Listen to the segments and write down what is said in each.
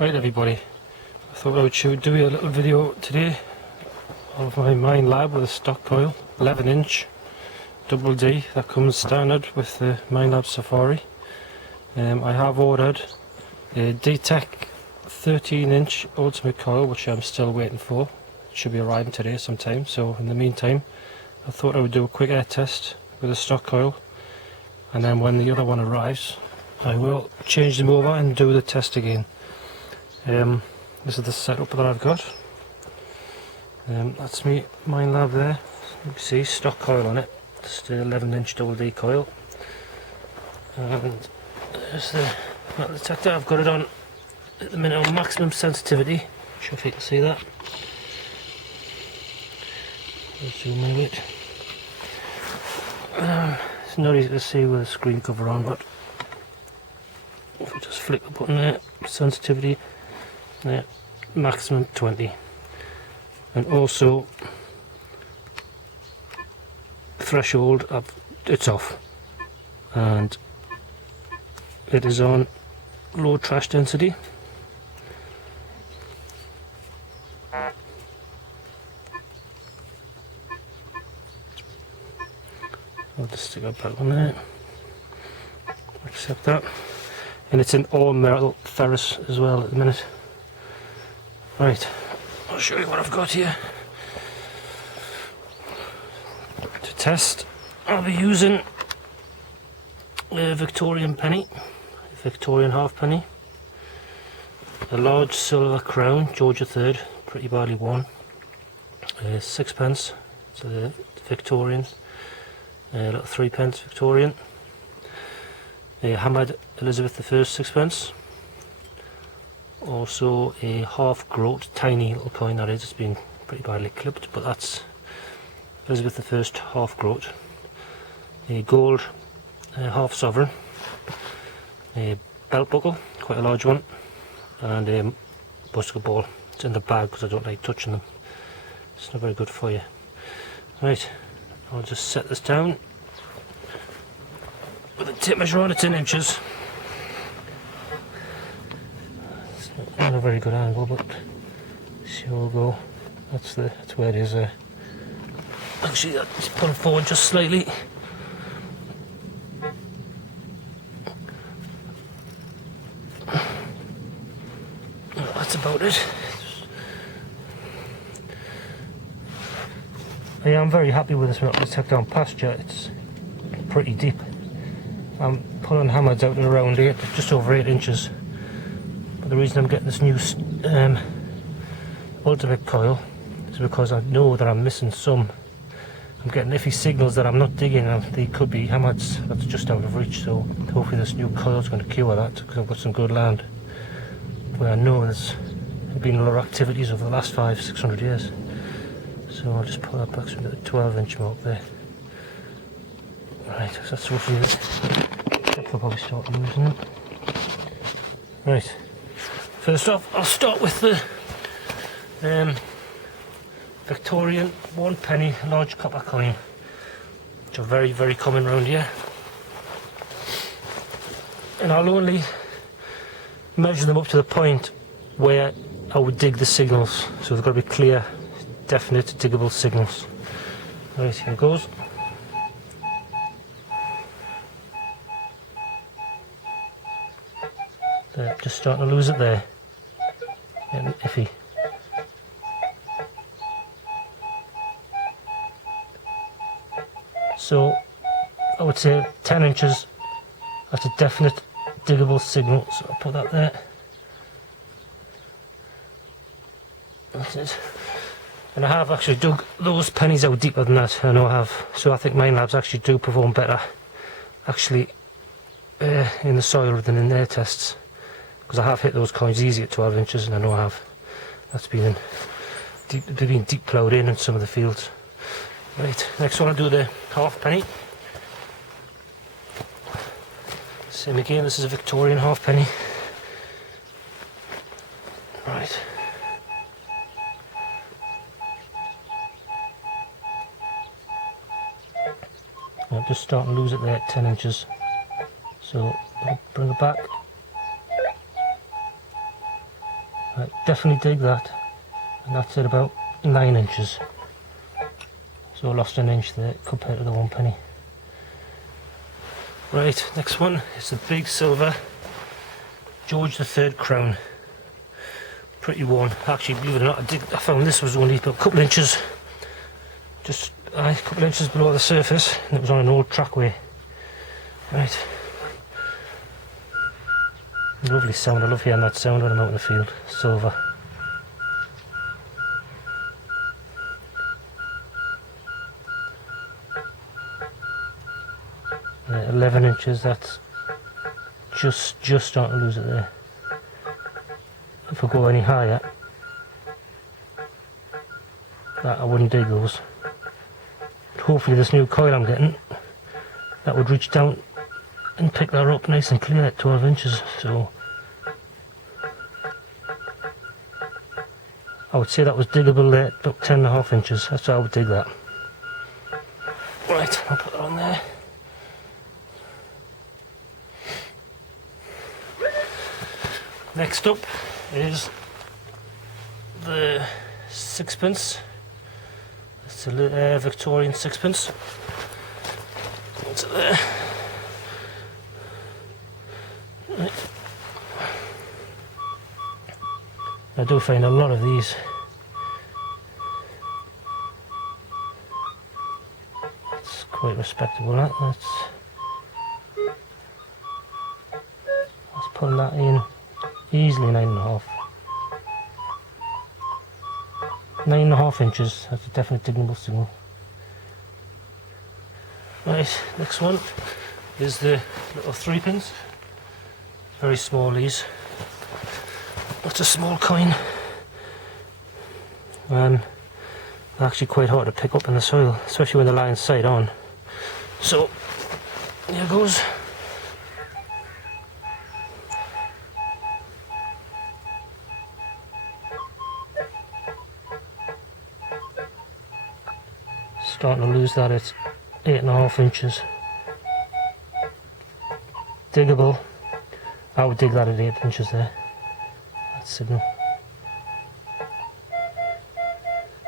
Right everybody, I thought I would do a little video today of my minelab with a stock coil, 11 inch double D that comes standard with the minelab Safari. I have ordered a D-Tech 13 inch ultimate coil which I'm still waiting for. It should be arriving today sometime, so in the meantime I thought I would do a quick air test with a stock coil, and then when the other one arrives I will change them over and do the test again. This is the setup that I've got. That's me minelab there. You can see stock coil on it. Just an 11 inch double D coil. And there's the metal detector. I've got it on at the minute on maximum sensitivity. Not sure if you can see that. I'll zoom in a bit. It's not easy to see with the screen cover on, but if we just flick the button there, sensitivity. Yeah, maximum 20, and also threshold it's off, and it is on low trash density. I'll just stick that back on there, accept that, and it's an all metal ferrous as well at the minute. Right, I'll show you what I've got here. To test, I'll be using a Victorian penny, a Victorian halfpenny, a large silver crown, George III, pretty badly worn, 6pence, so the Victorian, a little 3pence Victorian, a hammered Elizabeth I 6pence. Also a half groat, tiny little coin that is, it's been pretty badly clipped, but that's Elizabeth I half groat. A gold half sovereign, a belt buckle, quite a large one, and a busker ball. It's in the bag because I don't like touching them. It's not very good for you. Right, I'll just set this down with a tape measure on. It's in inches. Not a very good angle, but sure we'll go. That's where it is there. Actually, let's pull it forward just slightly. Well, that's about it. I am very happy with this metal detector on pasture. It's pretty deep. I'm pulling hammers out at around 8, just over 8 inches. The reason I'm getting this new ultimate coil is because I know that I'm missing some. I'm getting iffy signals that I'm not digging, and they could be hammers that's just out of reach, so hopefully this new coil is going to cure that, because I've got some good land where I know there's been a lot of activities over the last 500-600 years. So I'll just pull that back to the 12 inch mark there. Right, so that's roughly it. I'll probably start losing them. Right. First off, I'll start with the Victorian 1 penny large copper coin, which are very, very common around here. And I'll only measure them up to the point where I would dig the signals, so they've got to be clear, definite, diggable signals. Right, here goes. There, just starting to lose it there. Getting iffy. So I would say 10 inches, that's a definite diggable signal, so I'll put that there. That's it. And I have actually dug those pennies out deeper than that, I know I have. So I think minelabs actually do perform better actually in the soil than in their tests, because I have hit those coins easy at 12 inches, and I know I have. That's been they've been deep ploughed in some of the fields. Right, next one I'll do the halfpenny. Same again, this is a Victorian halfpenny. Right. I'm just starting to lose it there at 10 inches. So I'll bring it back. I definitely dig that, and that's at about 9 inches. So I lost an inch there compared to the 1 penny. Right, next one is the big silver George III crown. Pretty worn. Actually, believe it or not, I found this was only about a couple of inches, just a couple of inches below the surface, and it was on an old trackway. Right. Lovely sound. I love hearing that sound when I'm out in the field. Silver. Yeah, 11 inches. That's just starting to lose it there. If I go any higher, I wouldn't dig those. But hopefully this new coil I'm getting, that would reach down and pick that up nice and clear at 12 inches. So I would say that was diggable there, about 10.5 inches. That's how I would dig that. Right, I'll put that on there. Next up is the sixpence. It's a Victorian sixpence. What's it there? Right. I do find a lot of these. It's quite respectable, that. Let's put that in. Easily 9.5. 9.5 inches, that's a definite diggable signal. Right, next one is the little 3 pins. Very small, these. That's a small coin. And they're actually quite hard to pick up in the soil, especially when the line's side on. So, here goes. Starting to lose that at 8.5 inches. Diggable. I would dig that at 8 inches there. That signal.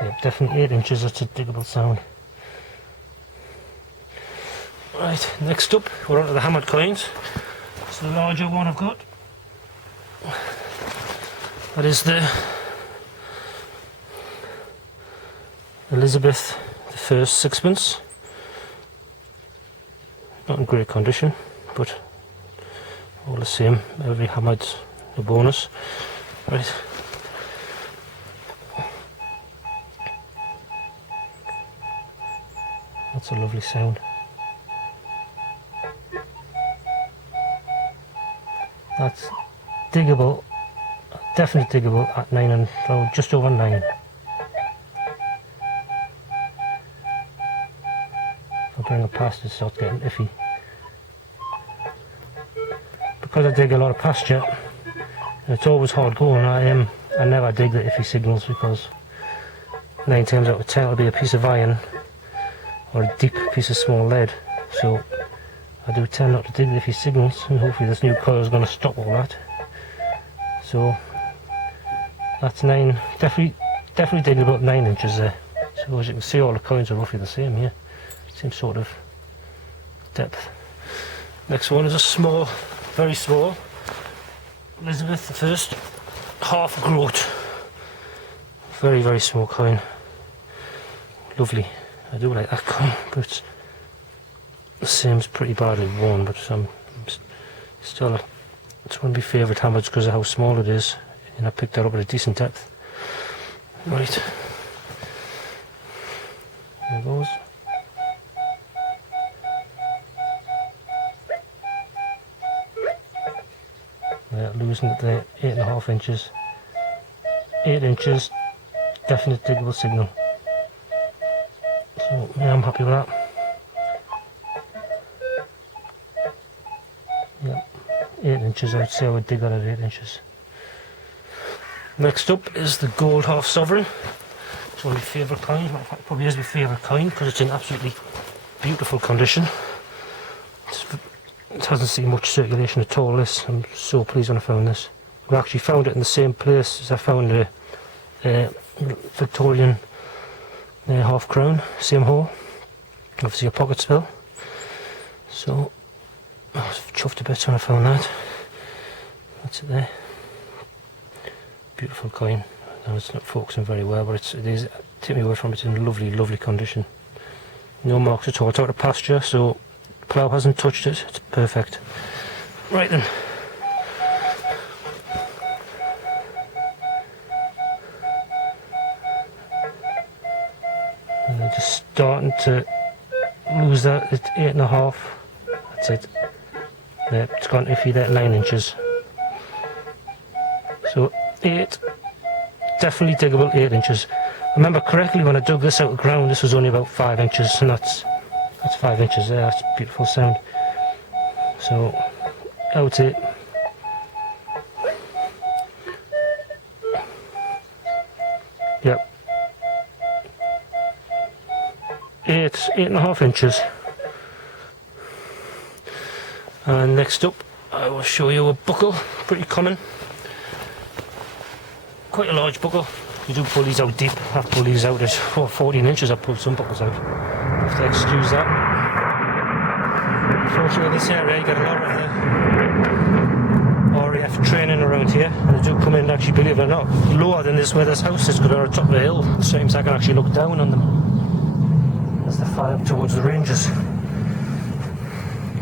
Yep, definitely 8 inches. That's a diggable sound. Right, next up we're onto the hammered coins. It's the larger one I've got. That is the Elizabeth I sixpence. Not in great condition, but all the same, every hammered's a bonus. Right. That's a lovely sound. That's diggable, definitely diggable at 9 and oh, just over 9. If I bring it past, it starts getting iffy. Because I dig a lot of pasture, and it's always hard going, I never dig the iffy signals, because 9 times out of 10 it'll be a piece of iron or a deep piece of small lead. So I do tend not to dig the iffy signals, and hopefully this new coil is going to stop all that. So that's 9, definitely digging about 9 inches there. So as you can see, all the coins are roughly the same here. Same sort of depth. Next one is a small, very small Elizabeth I half groat. Very, very small coin. Lovely. I do like that coin, but it seems pretty badly worn, but still, it's one of my favourite hammers because of how small it is, and I picked that up at a decent depth. Right. There it goes. Losing it there, 8.5 inches. 8 inches, definite diggable signal. So yeah, I'm happy with that. Yep, 8 inches, I would say I would dig that at 8 inches. Next up is the gold half sovereign. It's one of my favourite coins. In fact, it probably is my favourite coin because it's in absolutely beautiful condition. It hasn't seen much circulation at all, this. I'm so pleased when I found this. We actually found it in the same place as I found a Victorian half crown, same hole, obviously a pocket spill. So I was chuffed a bit when I found that. That's it there. Beautiful coin. Now it's not focusing very well, but it is, take me away from it, it's in lovely, lovely condition. No marks at all. It's out of pasture, so plough hasn't touched it. It's perfect. Right then. And they're just starting to lose that. It's 8.5. That's it. There, it's gone iffy there, 9 inches. So 8. Definitely diggable, 8 inches. I remember correctly when I dug this out of the ground, this was only about 5 inches, and that's 5 inches there. That's a beautiful sound. So out it. Yep. 8.5 inches. And next up, I will show you a buckle, pretty common. Quite a large buckle. You do pull these out deep. I've pulled these out at 14 inches. I've pulled some buckles out. You have to excuse that. Unfortunately, in this area, you get a lot of the RAF training around here. They do come in, actually, believe it or not, lower than this where this house is, because they're on top of a hill. Sometimes I can actually look down on them as they fly up towards the ranges.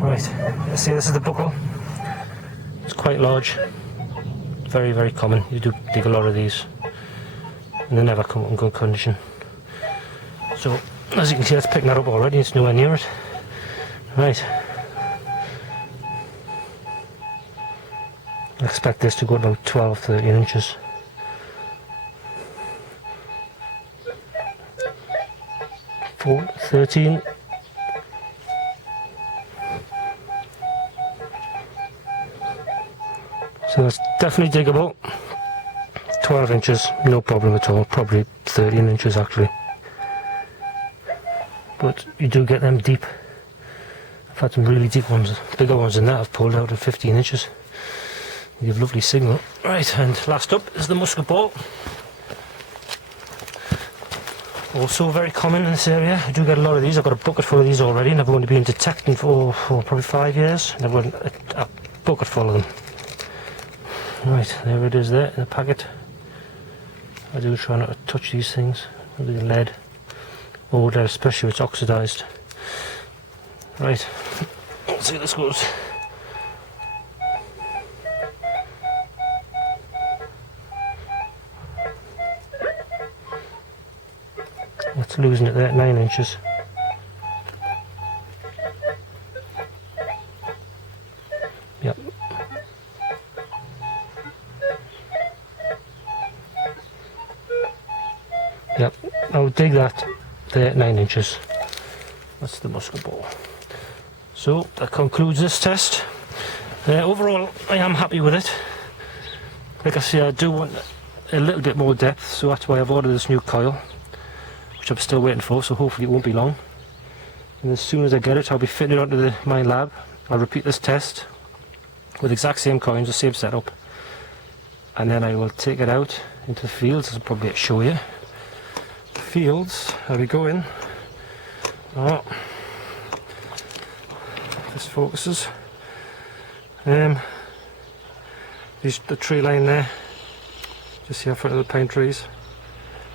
Right, see, this is the buckle. It's quite large. Very, very common. You do dig a lot of these, and they never come up in good condition. So, as you can see, that's picking that up already. It's nowhere near it. Right. I expect this to go about 12, 13 inches. Four, 13. So that's definitely diggable. 12 inches, no problem at all. Probably 13 inches actually. But you do get them deep. I've had some really deep ones, bigger ones than that I've pulled out at 15 inches. You give lovely signal. Right, and last up is the musket ball. Also very common in this area. I do get a lot of these. I've got a bucket full of these already, and I've only been detecting for probably 5 years. And I've got a bucket full of them. Right, there it is there in the packet. I do try not to touch these things. Look at the lead. Oh, lead, especially if it's oxidised. Right, let's see how this goes. That's losing it there at 9 inches. Yep. Yep, I'll dig that there at 9 inches. That's the musket ball. So that concludes this test. Overall, I am happy with it. Like I say, I do want a little bit more depth, so that's why I've ordered this new coil, which I'm still waiting for, so hopefully it won't be long. And as soon as I get it, I'll be fitting it onto the minelab. I'll repeat this test with exact same coins, the same setup, and then I will take it out into the fields. I'll probably show you. The fields, there we go in. Oh, this focuses. The tree line there, just here in front of the pine trees.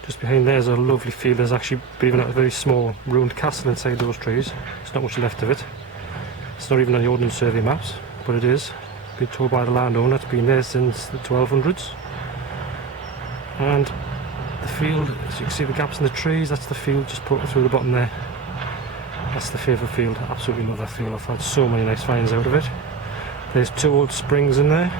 Just behind there is a lovely field. There's actually been a very small ruined castle inside those trees. There's not much left of it. It's not even on the Ordnance Survey maps, but it is. Been told by the landowner it's been there since the 1200s. And the field, as you can see the gaps in the trees, that's the field just poking through the bottom there. That's the favourite field. I absolutely love that field. I've had so many nice finds out of it. There's 2 old springs in there.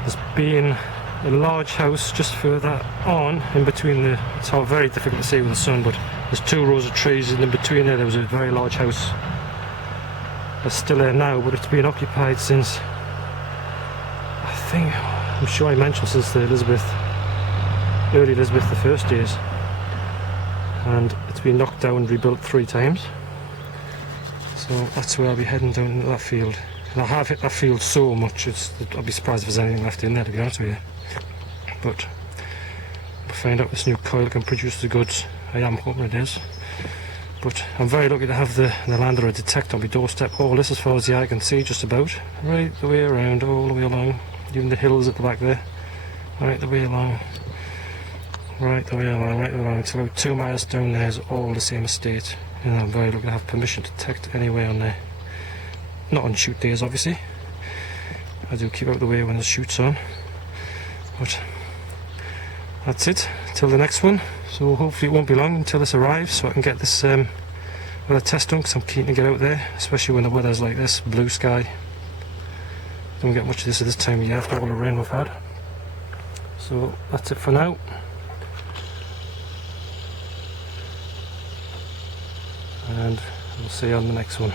There's been a large house just further on, in between the, it's all very difficult to see with the sun, but there's 2 rows of trees, and in between there was a very large house. It's still there now, but it's been occupied since, I think, I'm sure I mentioned, since the early Elizabeth I days. And it's been knocked down and rebuilt 3 times. So that's where I'll be heading down into that field. And I have hit that field so much, I'd be surprised if there's anything left in there, to be honest with you. But we'll find out this new coil can produce the goods. I am hoping it is. But I'm very lucky to have the lander detect on my doorstep. All this as far as the eye can see, just about. Right the way around, all the way along. Even the hills at the back there. Right the way along. Right the way along, right the way along. It's about 2 miles down there is all the same estate. And I'm very lucky to have permission to detect anywhere on there. Not on shoot days, obviously. I do keep out of the way when the shoot's on. But that's it. Till the next one. So hopefully it won't be long until this arrives, so I can get this weather test done, because I'm keen to get out there, especially when the weather's like this, blue sky. Don't get much of this at this time of year after all the rain we've had. So that's it for now. And we'll see you on the next one.